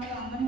அவங்க அம்மன்